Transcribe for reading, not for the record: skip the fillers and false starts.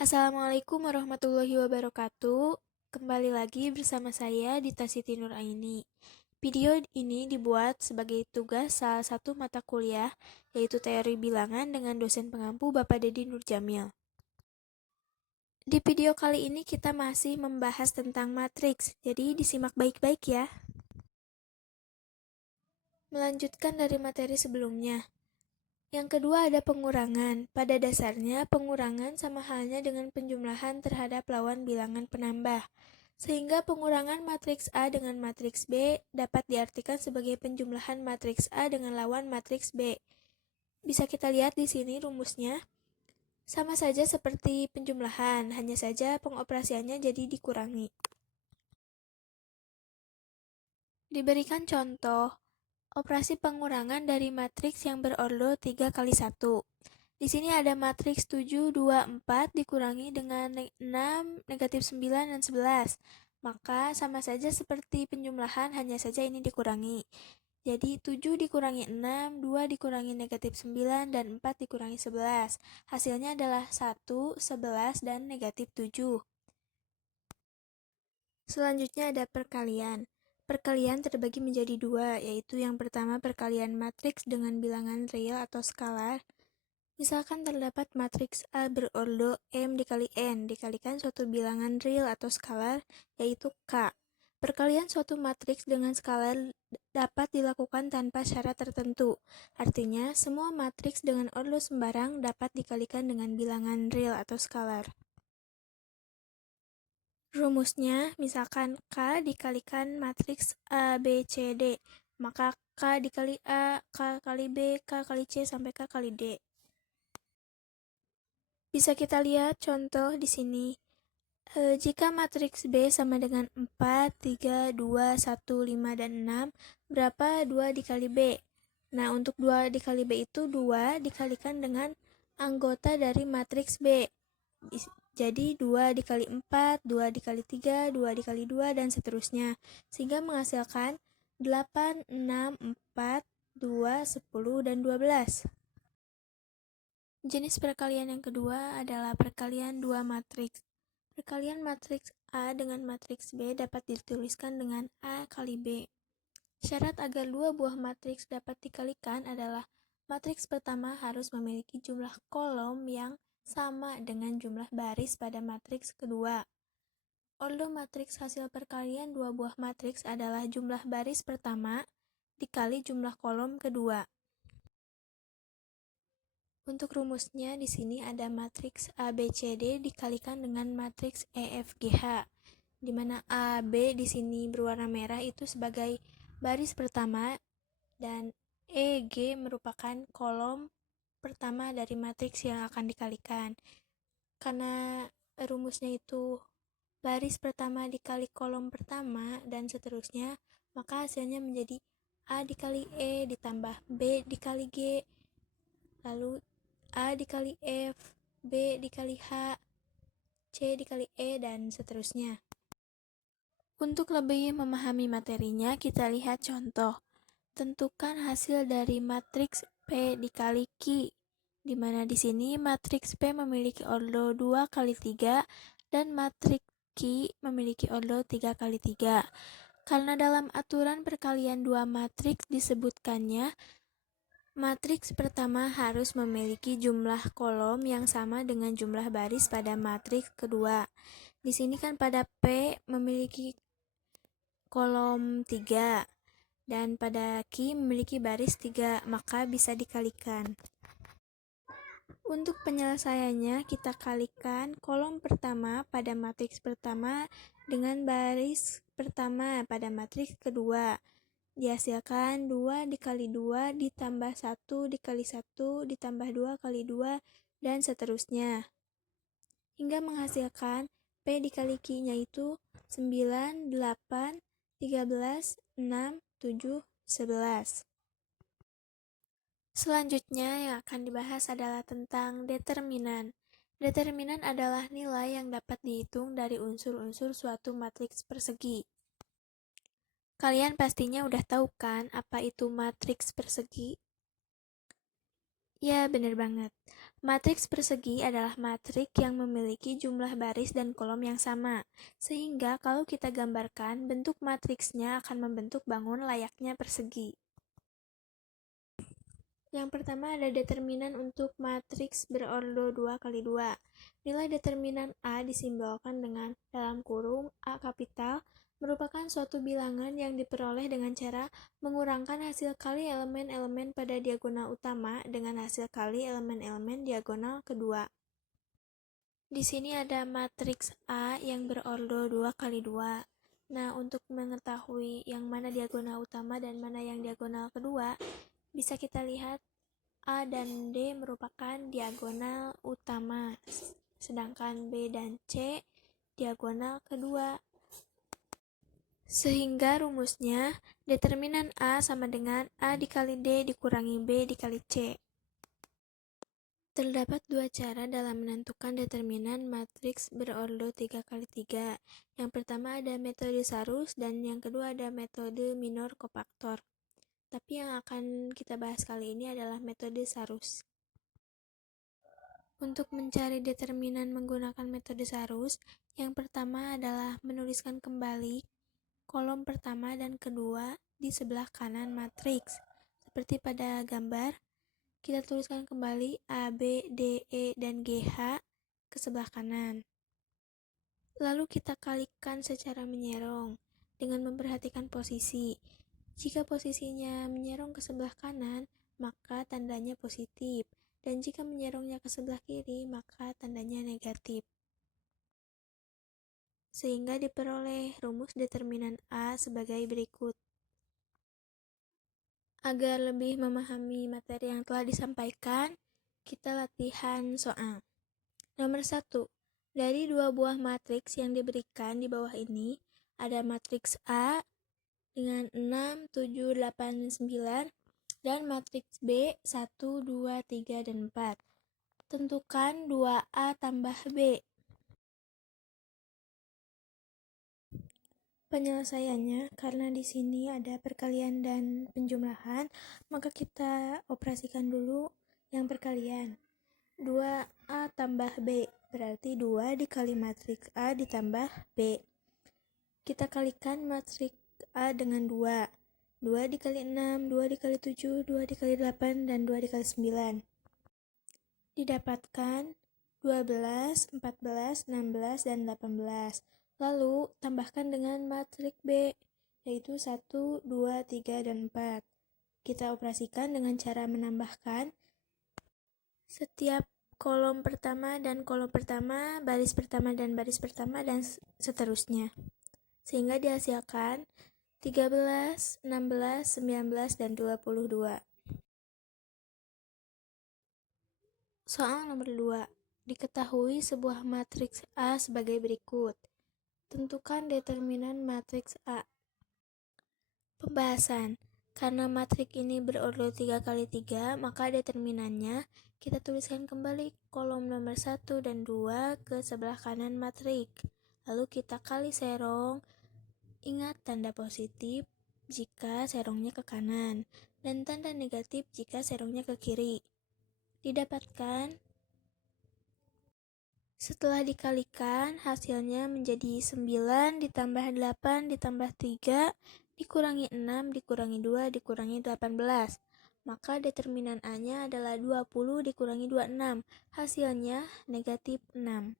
Assalamualaikum warahmatullahi wabarakatuh. Kembali lagi bersama saya Dita Siti Nuraini. Video ini dibuat sebagai tugas salah satu mata kuliah, yaitu teori bilangan dengan dosen pengampu Bapak Dedi Nurjamil. Di video kali ini kita masih membahas tentang matriks, jadi disimak baik-baik ya. Melanjutkan dari materi sebelumnya. Yang kedua ada pengurangan. Pada dasarnya, pengurangan sama halnya dengan penjumlahan terhadap lawan bilangan penambah. Sehingga pengurangan matriks A dengan matriks B dapat diartikan sebagai penjumlahan matriks A dengan lawan matriks B. Bisa kita lihat di sini rumusnya. Sama saja seperti penjumlahan, hanya saja pengoperasiannya jadi dikurangi. Diberikan contoh. Operasi pengurangan dari matriks yang berordo 3 kali 1. Di sini ada matriks 7, 2, 4 dikurangi dengan 6, negatif 9, dan 11. Maka sama saja seperti penjumlahan, hanya saja ini dikurangi. Jadi 7 dikurangi 6, 2 dikurangi negatif 9, dan 4 dikurangi 11. Hasilnya adalah 1, 11, dan negatif 7. Selanjutnya ada perkalian. Perkalian terbagi menjadi dua, yaitu yang pertama perkalian matriks dengan bilangan real atau skalar. Misalkan terdapat matriks A berordo M dikali N dikalikan suatu bilangan real atau skalar, yaitu K. Perkalian suatu matriks dengan skalar dapat dilakukan tanpa syarat tertentu. Artinya, semua matriks dengan ordo sembarang dapat dikalikan dengan bilangan real atau skalar. Rumusnya, misalkan K dikalikan matriks A, B, C, D, maka K dikali A, K kali B, K kali C, sampai K kali D. Bisa kita lihat contoh di sini. Jika matriks B sama dengan 4, 3, 2, 1, 5, dan 6, berapa 2 dikali B? Nah, untuk 2 dikali B itu 2 dikalikan dengan anggota dari matriks B. Jadi 2 dikali 4, 2 dikali 3, 2 dikali 2, dan seterusnya. Sehingga menghasilkan 8, 6, 4, 2, 10, dan 12. Jenis perkalian yang kedua adalah perkalian dua matriks. Perkalian matriks A dengan matriks B dapat dituliskan dengan A kali B. Syarat agar dua buah matriks dapat dikalikan adalah matriks pertama harus memiliki jumlah kolom yang sama dengan jumlah baris pada matriks kedua. Ordo matriks hasil perkalian dua buah matriks adalah jumlah baris pertama dikali jumlah kolom kedua. Untuk rumusnya di sini ada matriks ABCD dikalikan dengan matriks EFGH, di mana AB di sini berwarna merah itu sebagai baris pertama dan EG merupakan kolom pertama dari matriks yang akan dikalikan. Karena rumusnya itu baris pertama dikali kolom pertama dan seterusnya, maka hasilnya menjadi A dikali E ditambah B dikali G, lalu A dikali F, B dikali H, C dikali E, dan seterusnya. Untuk lebih memahami materinya, kita lihat contoh. Tentukan hasil dari matriks P dikali Q, di mana di sini matriks P memiliki ordo 2 kali 3 dan matriks Q memiliki ordo 3 kali 3. Karena dalam aturan perkalian dua matriks disebutkannya, matriks pertama harus memiliki jumlah kolom yang sama dengan jumlah baris pada matriks kedua. Di sini kan pada P memiliki kolom 3 dan pada Q memiliki baris 3, maka bisa dikalikan. Untuk penyelesaiannya, kita kalikan kolom pertama pada matriks pertama dengan baris pertama pada matriks kedua. Dihasilkan 2 dikali 2 ditambah 1 dikali 1 ditambah 2 kali 2 dan seterusnya. Hingga menghasilkan P dikali Q-nya itu 9, 8, 13, 6, 7, 11. Selanjutnya yang akan dibahas adalah tentang determinan. Determinan adalah nilai yang dapat dihitung dari unsur-unsur suatu matriks persegi. Kalian pastinya udah tahu kan apa itu matriks persegi? Ya, bener banget. Matriks persegi adalah matrik yang memiliki jumlah baris dan kolom yang sama. Sehingga kalau kita gambarkan, bentuk matriksnya akan membentuk bangun layaknya persegi. Yang pertama ada determinan untuk matriks berordo 2 kali 2. Nilai determinan A disimbolkan dengan dalam kurung A kapital merupakan suatu bilangan yang diperoleh dengan cara mengurangkan hasil kali elemen-elemen pada diagonal utama dengan hasil kali elemen-elemen diagonal kedua. Di sini ada matriks A yang berordo 2 kali 2. Nah, untuk mengetahui yang mana diagonal utama dan mana yang diagonal kedua, bisa kita lihat A dan D merupakan diagonal utama, sedangkan B dan C diagonal kedua. Sehingga rumusnya, determinan A sama dengan A dikali D dikurangi B dikali C. Terdapat dua cara dalam menentukan determinan matriks berordo 3 kali 3. Yang pertama ada metode Sarus dan yang kedua ada metode minor kofaktor. Tapi yang akan kita bahas kali ini adalah metode Sarus. Untuk mencari determinan menggunakan metode Sarus, yang pertama adalah menuliskan kembali kolom pertama dan kedua di sebelah kanan matriks. Seperti pada gambar, kita tuliskan kembali A, B, D, E, dan GH ke sebelah kanan. Lalu kita kalikan secara menyerong dengan memperhatikan posisi. Jika posisinya menyerong ke sebelah kanan, maka tandanya positif. Dan jika menyerongnya ke sebelah kiri, maka tandanya negatif. Sehingga diperoleh rumus determinan A sebagai berikut. Agar lebih memahami materi yang telah disampaikan, kita latihan soal. Nomor 1. Dari dua buah matriks yang diberikan di bawah ini, ada matriks A dengan 6, 7, 8, 9, dan matriks B 1, 2, 3, dan 4. Tentukan 2A tambah B. Penyelesaiannya, karena di sini ada perkalian dan penjumlahan, maka kita operasikan dulu yang perkalian. 2A tambah B, berarti 2 dikali matriks A ditambah B. Kita kalikan matriks A dengan 2. 2 dikali 6, 2 dikali 7, 2 dikali 8, dan 2 dikali 9. Didapatkan 12, 14, 16, dan 18. Lalu, tambahkan dengan matriks B, yaitu 1, 2, 3, dan 4. Kita operasikan dengan cara menambahkan setiap kolom pertama dan kolom pertama, baris pertama dan baris pertama, dan seterusnya. Sehingga dihasilkan 13, 16, 19, dan 22. Soal nomor 2. Diketahui sebuah matriks A sebagai berikut. Tentukan determinan matriks A. Pembahasan. Karena matriks ini berordo 3 kali 3, maka determinannya kita tuliskan kembali kolom nomor 1 dan 2 ke sebelah kanan matriks. Lalu kita kali serong. Ingat tanda positif jika serongnya ke kanan dan tanda negatif jika serongnya ke kiri. Didapatkan setelah dikalikan, hasilnya menjadi 9 ditambah 8 ditambah 3 dikurangi 6 dikurangi 2 dikurangi 18. Maka determinan A-nya adalah 20 dikurangi 26. Hasilnya negatif 6.